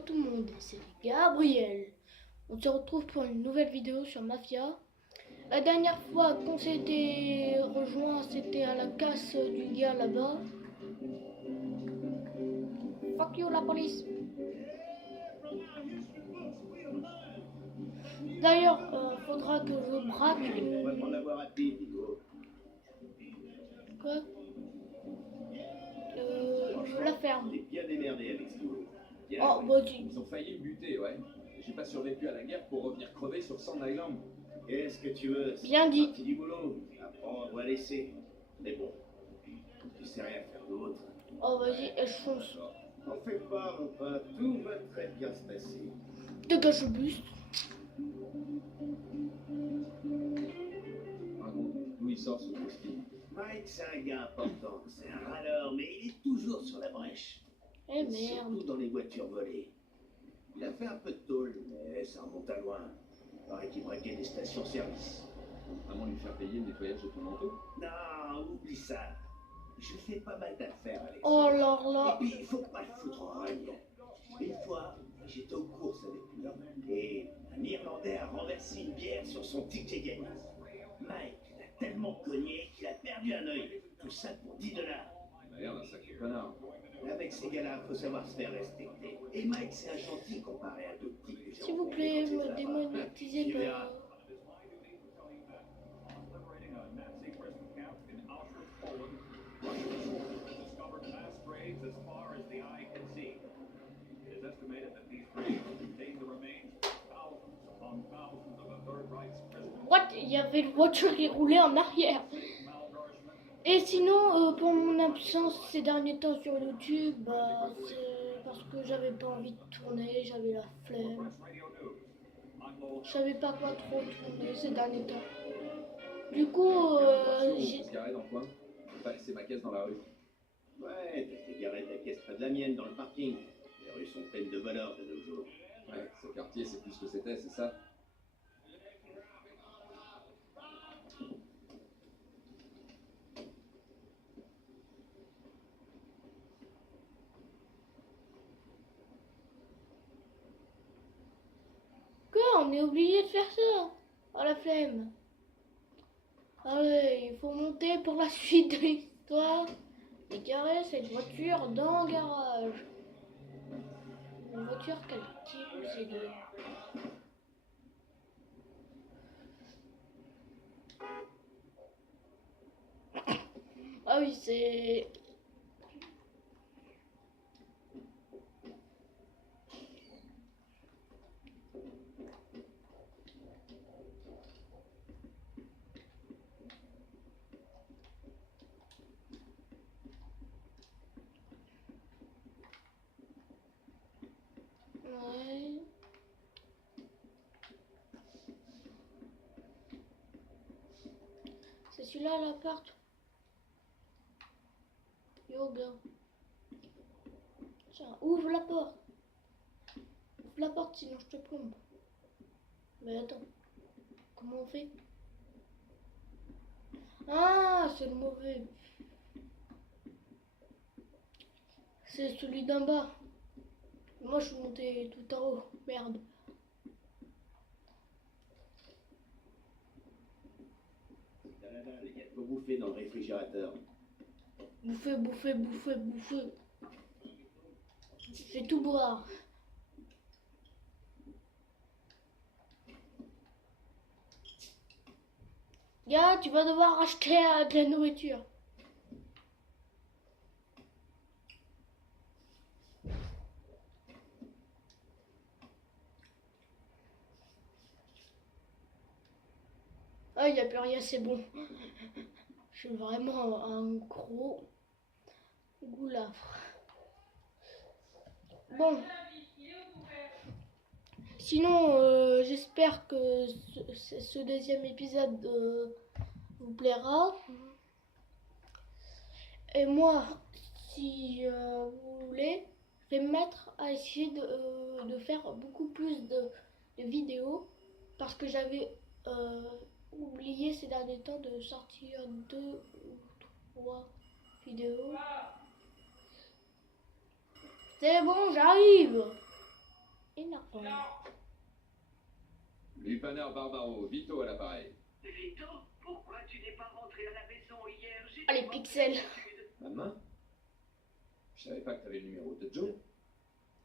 Hello tout le monde, c'est Gabriel. On se retrouve pour une nouvelle vidéo sur Mafia. La dernière fois qu'on s'était rejoint, c'était à la casse du gars là-bas. Fuck you la police. D'ailleurs, faudra que je braque. On va prendre la voie rapide, Nico. Quoi je la ferme. T'es bien démerdé avec ce boulot. Bien Oh, joué. vas-y. Ils ont failli me buter, ouais. J'ai pas survécu à la guerre pour revenir crever sur Sand Island. Qu'est-ce que tu veux? Bien C'est dit. partie du boulot. Apprendre ou à laisser. Mais bon, tu sais rien faire d'autre. Oh, vas-y, je fonce. N'en fais pas, mon pote. Tout va très bien se passer. Dégage le buste. Raconte, d'où il sort ce Trotsky? Mike, c'est un gars important. C'est un râleur, mais il est toujours sur la brèche. Eh merde. Surtout dans les voitures volées. Il a fait un peu de tôle, mais ça remonte à loin. Il paraît qu'il braquait des stations-service. Vraiment lui faire payer le nettoyage de ton manteau? Non, oublie ça. Je fais pas mal d'affaires avec Oh ça. là là. Et puis, il faut pas le foutre en règle. Une fois, j'étais aux courses avec lui, et un Irlandais a renversé une bière sur son ticket gagnant. Mike l'a tellement cogné qu'il a perdu un œil. Tout ça pour 10 $. Il a l'air d'un sacré connard. Avec ces gars-là, faut savoir se faire respecter. Et Mike, c'est un gentil comparé à d'autres types que j'ai S'il vous rencontrés plaît, quand j'étais me là-bas. démonétisez Tu pas. verras. What? Il y avait une voiture qui roulait en arrière. Et sinon, pour mon absence ces derniers temps sur YouTube, bah, c'est parce que j'avais pas envie de tourner, j'avais la flemme. Je savais pas quoi trop tourner ces derniers temps. Du coup, On j'ai... se garer dans le coin. Je vais pas laisser ma caisse dans la rue. Ouais, t'as fait garer ta caisse près de la mienne dans le parking. Les rues sont pleines de voleurs de nos jours. Ouais, ce quartier, c'est plus ce que c'était, c'est ça? Quoi? On est obligé de faire ça? Oh la flemme. Allez, il faut monter pour la suite de l'histoire et garer cette voiture dans le garage. Une voiture qui vous aide. Ah oui, c'est... Ouais. C'est celui-là l'appart. Yoga. Tiens, ouvre la porte. Ouvre la porte sinon je te plombe. Mais attends. Comment on fait? Ah, c'est le mauvais. C'est celui d'en bas. Moi je suis monté tout en haut. Merde. Il y a de quoi bouffer dans le réfrigérateur. Bouffer, bouffer, bouffer, bouffer. C'est tout boire. Gars, tu vas devoir acheter de la nourriture. Ah, il n'y a plus rien, c'est bon. Je suis vraiment un gros goulâtre. Bon. Sinon, j'espère que ce deuxième épisode vous plaira. Et moi, si vous voulez, je vais me mettre à essayer de faire beaucoup plus de vidéos. Parce que j'avais oublié ces derniers temps de sortir 2 ou 3 vidéos. C'est bon, j'arrive. Lupanar Barbaro, Vito à l'appareil. Vito, pourquoi tu n'es pas rentré à la maison hier? J'ai Ah, les pixels. Maman? Je savais pas que t'avais le numéro de Joe.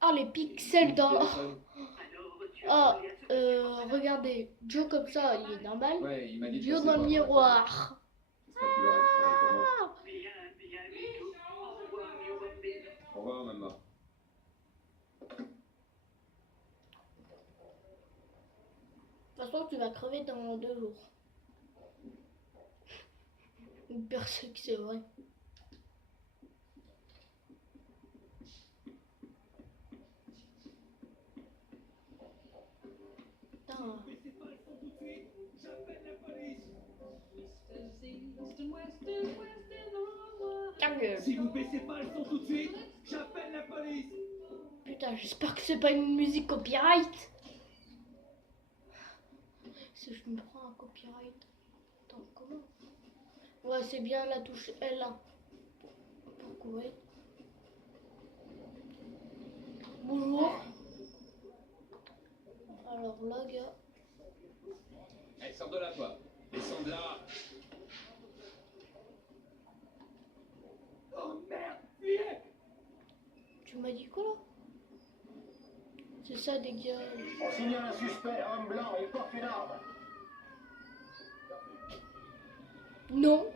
Ah, les pixels dans... Téléphone. Alors, tu Ah, as parlé à ce regardez, Joe comme ça, il est normal. Ouais, il m'a dit de Joe passer dans le voir. miroir. J'espère qu'il aura du travail pour moi. Bien, bien, Vito. Au revoir, mio bambino. Au revoir, maman. De toute façon, tu vas crever dans 2 jours. Personne que c'est vrai. Putain. Ta gueule. Si vous baissez pas le son tout de suite, j'appelle la police. Putain, j'espère que c'est pas une musique copyright. Si je me prends un copyright. Attends, comment? Ouais, c'est bien la touche L1. Pour courir. Bonjour. Alors là, gars. Allez, sors de là, toi. Descends de là. Oh merde, fuyez. Tu m'as dit quoi là? C'est ça, des gars. On signale un suspect, homme blanc, il porte une arme. Non.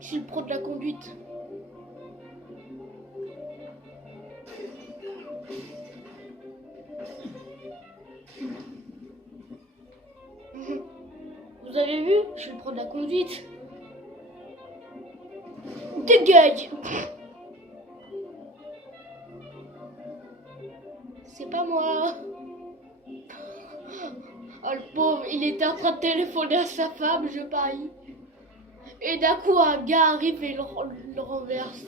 Je suis le pro de la conduite. Vous avez vu? Je suis le pro de la conduite. Dégage! C'est pas moi. Oh le pauvre, il était en train de téléphoner à sa femme, je parie. Et d'un coup, un gars arrive et le renverse.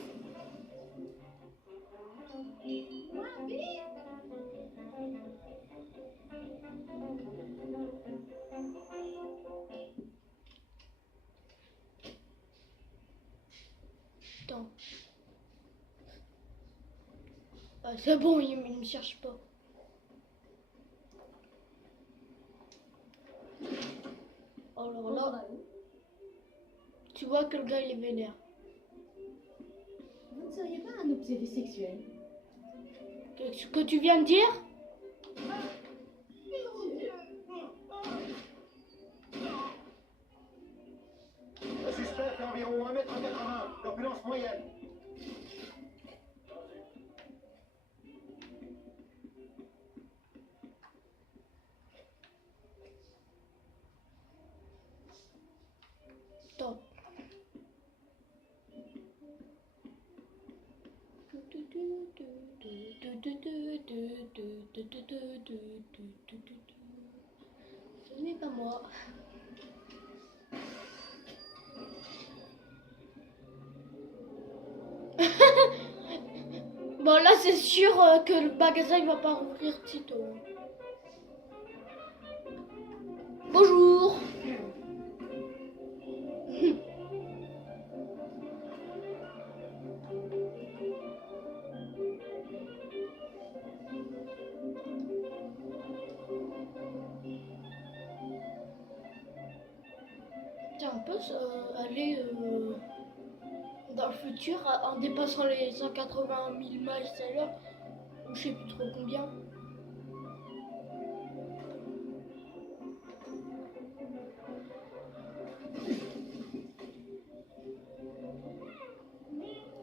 Attends. Ah, c'est bon, il me cherche pas. Alors là, tu vois que le gars il est vénère. Vous ne seriez pas un obsédé sexuel? Ce que tu viens de dire? Le suspect fait environ 1,80 m, corpulence moyenne. Attends. Ce n'est pas moi. Bon là c'est sûr que le magasin il va pas rouvrir sitôt. Bonjour. Tiens, on peut aller dans le futur en dépassant les 180 000 miles à l'heure, ou je sais plus trop combien.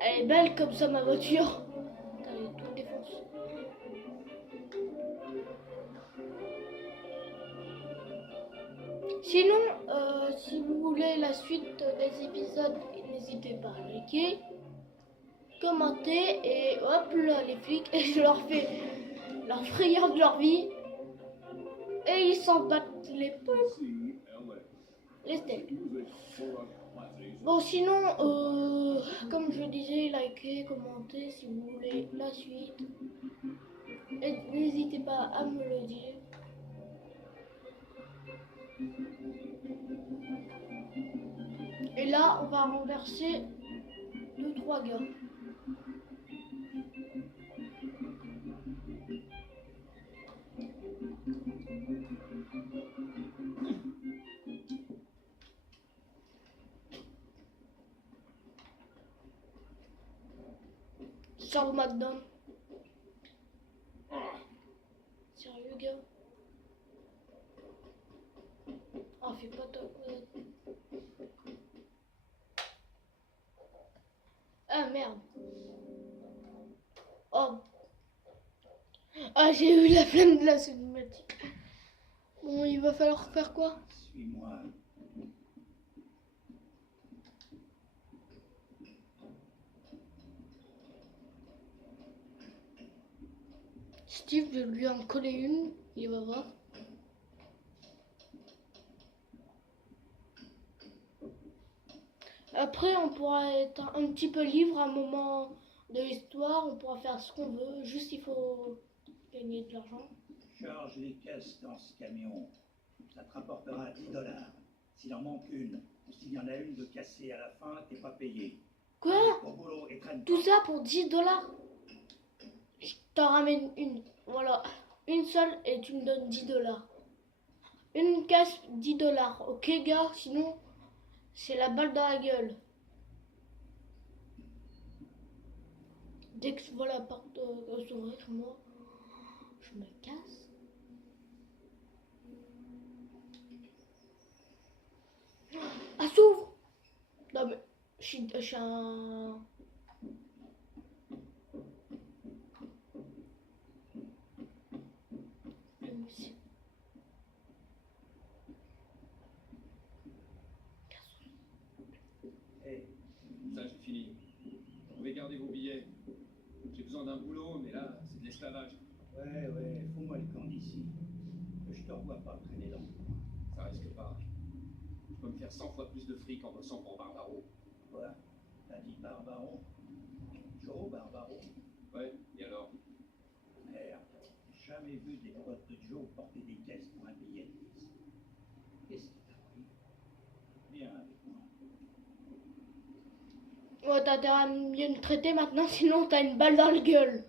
Elle est belle comme ça ma voiture. Putain, elle est toute défonce. Sinon, si vous voulez la suite des épisodes, n'hésitez pas à liker, commenter et hop là les flics, et je leur fais leur frayeur de leur vie et ils s'en battent les poules, les steaks. Bon sinon, comme je disais, likez, commentez si vous voulez la suite. Et n'hésitez pas à me le dire. Et là là, on va renverser 2-3 gars. Charles McDonald. Sérieux, gars? Oh, fais pas ta... Ah, merde. Oh. Ah, j'ai eu la flemme de la cinématique. Bon, il va falloir faire quoi? Suis-moi. Steve, je vais lui en coller une. Il va voir. Après, on pourra être un petit peu libre à un moment de l'histoire. On pourra faire ce qu'on veut. Juste, il faut gagner de l'argent. Charge les caisses dans ce camion. Ça te rapportera 10 $. S'il en manque une, ou s'il y en a une de cassée à la fin, t'es pas payé. Quoi? Au boulot et traîne Tout pas. ça pour 10 $? Je t'en ramène une. Voilà. Une seule et tu me donnes 10 $. Une caisse, 10 $. Ok, gars? Sinon, c'est la balle dans la gueule. Dès que je vois la porte s'ouvrir, moi, je me casse. Ah, s'ouvre! Non, mais je suis un... Hey, Ça, j'ai fini. Vous pouvez garder vos billets. J'ai besoin d'un boulot, mais là, c'est de l'esclavage. ouais, fous-moi le camp d'ici. Que je te revois pas traîner dans le coin. Ça risque pas. Je peux me faire 100 fois plus de fric en bossant pour Barbaro. Quoi? T'as dit Barbaro? Joe Barbaro? Ouais, et alors? Merde, j'ai jamais vu des potes de Joe porter des caisses pour un billet de 10. Qu'est-ce qui t'a pris? Viens avec moi. Ouais, t'as intérêt à mieux me traiter maintenant, sinon t'as une balle dans la gueule.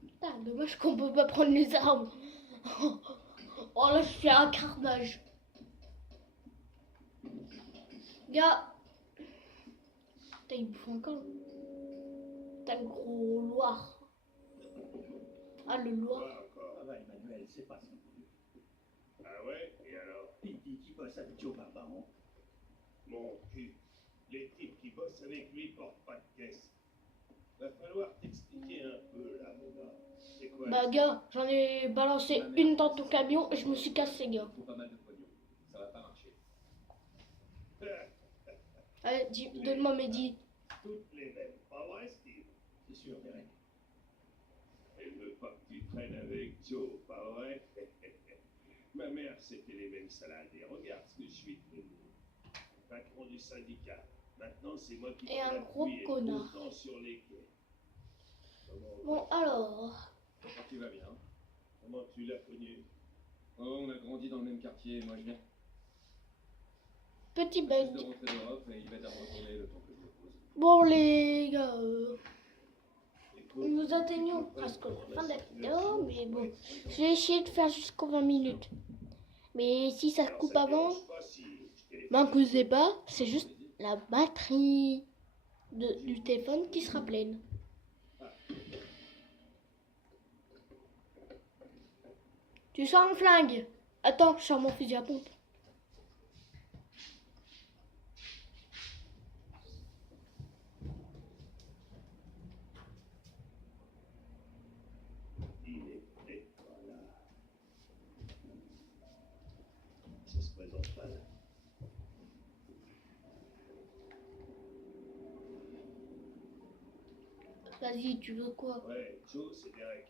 Putain, dommage qu'on peut pas prendre les armes. Oh là, je fais un carnage. Gars. Putain, il bouffe encore. T'as le gros Loir. Ah, le Loir. Ça va, Emmanuel, c'est pas son truc. Ah ouais? Et alors? Il dit qu'il bosse avec Joe Barbaro. Mon cul. Les types qui bossent avec lui portent pas de caisse. Va falloir t'expliquer un peu là, mon gars. C'est quoi? Bah, gars, j'en ai balancé une dans ton camion et je me suis cassé, gars. Faut pas mal de pognon. Ça va pas marcher. Allez, donne-moi mes 10. Toutes les mêmes. Pas vrai, Steve? C'est sûr, Derek. Elle veut pas que tu traînes avec Joe, pas vrai? Ma mère, c'était les mêmes salades. Et regarde ce que je suis devenu. Patron du syndicat. Maintenant, c'est moi qui Et un prends la gros pluie et connard. le temps sur les quais. Bon, alors. Quand tu vas bien. Comment tu l'as connu? Oh, on a grandi dans le même quartier. Moi, je viens Petit juste bug. de rentrer d'Europe et il va être à retourner le temps que je me pose. Bon, les gars, Écoute, nous atteignons presque la fin de la vidéo, mais bon, je vais essayer de faire jusqu'aux 20 minutes. Mais si ça se alors, coupe ça te avant, dérange pas si je téléphone? m'inquiétez pas, c'est juste la batterie du téléphone qui sera pleine. Tu sors un flingue? Attends, je sors mon fusil à pompe. Il est prêt, voilà. Ça se présente pas là. Vas-y, tu veux quoi? Ouais, Joe, c'est Derek.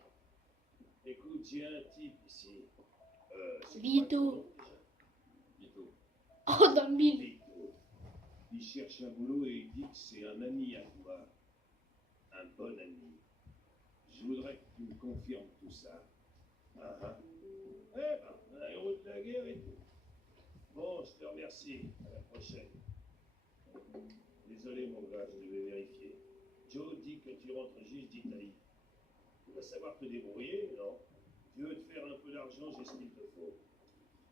Écoute, j'ai un type ici. C'est Vito. quoi ton nom, déjà? Vito. Oh, dans le mille. Vito. Il cherche un boulot et il dit que c'est un ami à toi. Un bon ami. Je voudrais que tu me confirmes tout ça. Ah ah. Eh ben, un héros de la guerre et tout. remercie. À la prochaine. Désolé, mon gars, je devais vérifier. Joe dit que tu rentres juste d'Italie. Tu vas savoir te débrouiller, non? Tu veux te faire un peu d'argent, j'ai ce qu'il te faut.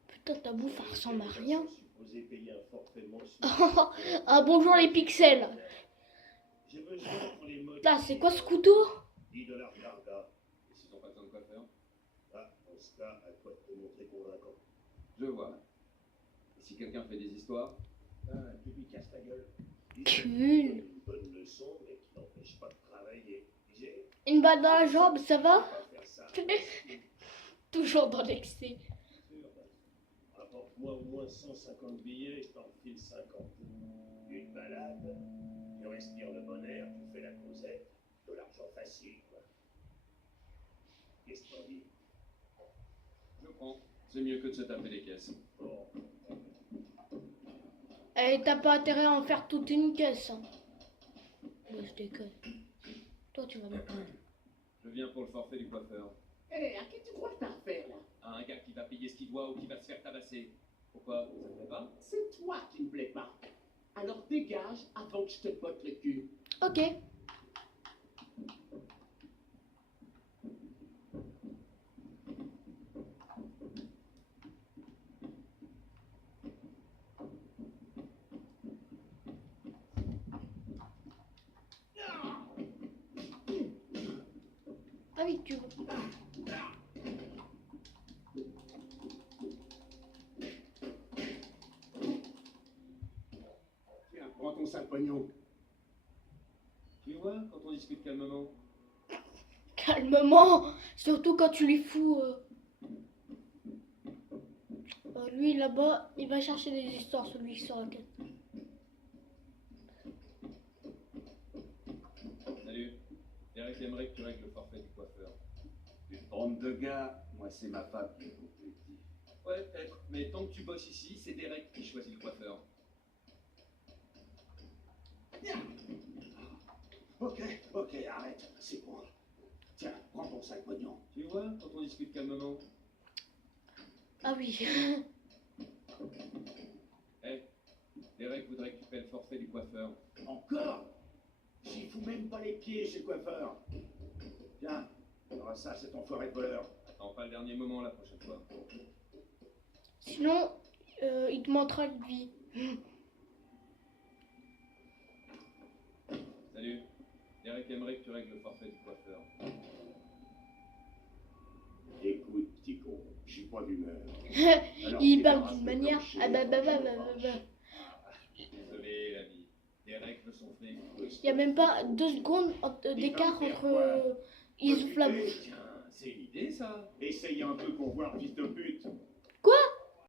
Putain, ta bouffe, elle ressemble à rien. Supposé payer un forfait mensuel. Ah, bonjour les pixels. J'ai besoin pour les modes. Là, c'est quoi ce couteau? $10 d'argent. Et s'ils n'ont pas besoin de quoi faire? Ah, dans ce cas, à toi de te montrer convaincant. Je vois. Et si quelqu'un fait des histoires? Ah, tu lui casses ta gueule. Cool. Une bonne leçon, mais qui n'empêche pas de travailler. J'ai Une balle dans la jambe, ça va? pas faire ça. Toujours dans l'excès. Apporte-moi au moins 150 billets et je t'en file 50. Une balade, tu respires le bon air, tu fais la causette, de l'argent facile, quoi. Qu'est-ce que t'en dis? Je prends. C'est mieux que de se taper les caisses. Bon, Et t'as pas intérêt à en faire toute une caisse. Hein. Ouais, je déconne. Toi, tu vas me prendre. Je viens pour le forfait du coiffeur. Eh, à qui tu crois que t'as affaire, là? À un gars qui va payer ce qu'il doit ou qui va se faire tabasser. Pourquoi? Ça te plaît pas? C'est toi qui me plaît pas. Alors dégage avant que je te botte le cul. Ok. Ah oui, tu veux. Tiens, prends ton sale pognon. Tu vois, quand on discute calmement. Calmement. Surtout quand tu lui fous. Lui, là-bas, il va chercher des histoires, celui qui sort la tête. Salut. Derek aimerait que tu règles le forfait du coiffeur. Une bande de gars, moi c'est ma femme qui est objectif. Ouais, peut-être. Mais tant que tu bosses ici, c'est Derek qui choisit le coiffeur. Ok, arrête, c'est bon. Tiens, prends ton sac pognon. Tu vois, quand on discute calmement. Ah oui. Derek voudrait que tu paies le forfait du coiffeur. Encore? J'y fous même pas les pieds chez le coiffeur. Tiens, alors ça, c'est ton foiré de voleur. Attends pas le dernier moment la prochaine fois. Sinon, il te montrera de vie. Salut. Derek aimerait que tu règles le forfait du coiffeur. Écoute, petit con, je suis pas d'humeur. Alors, Il tu parle débarrasses d'une le manière. plancher, Ah bah. Désolé, l'ami. Derek veut son fric. Il n'y a même pas 2 secondes d'écart entre. Il souffle la bouche. Tiens, c'est une idée ça. Essaye un peu pour voir, fils de pute.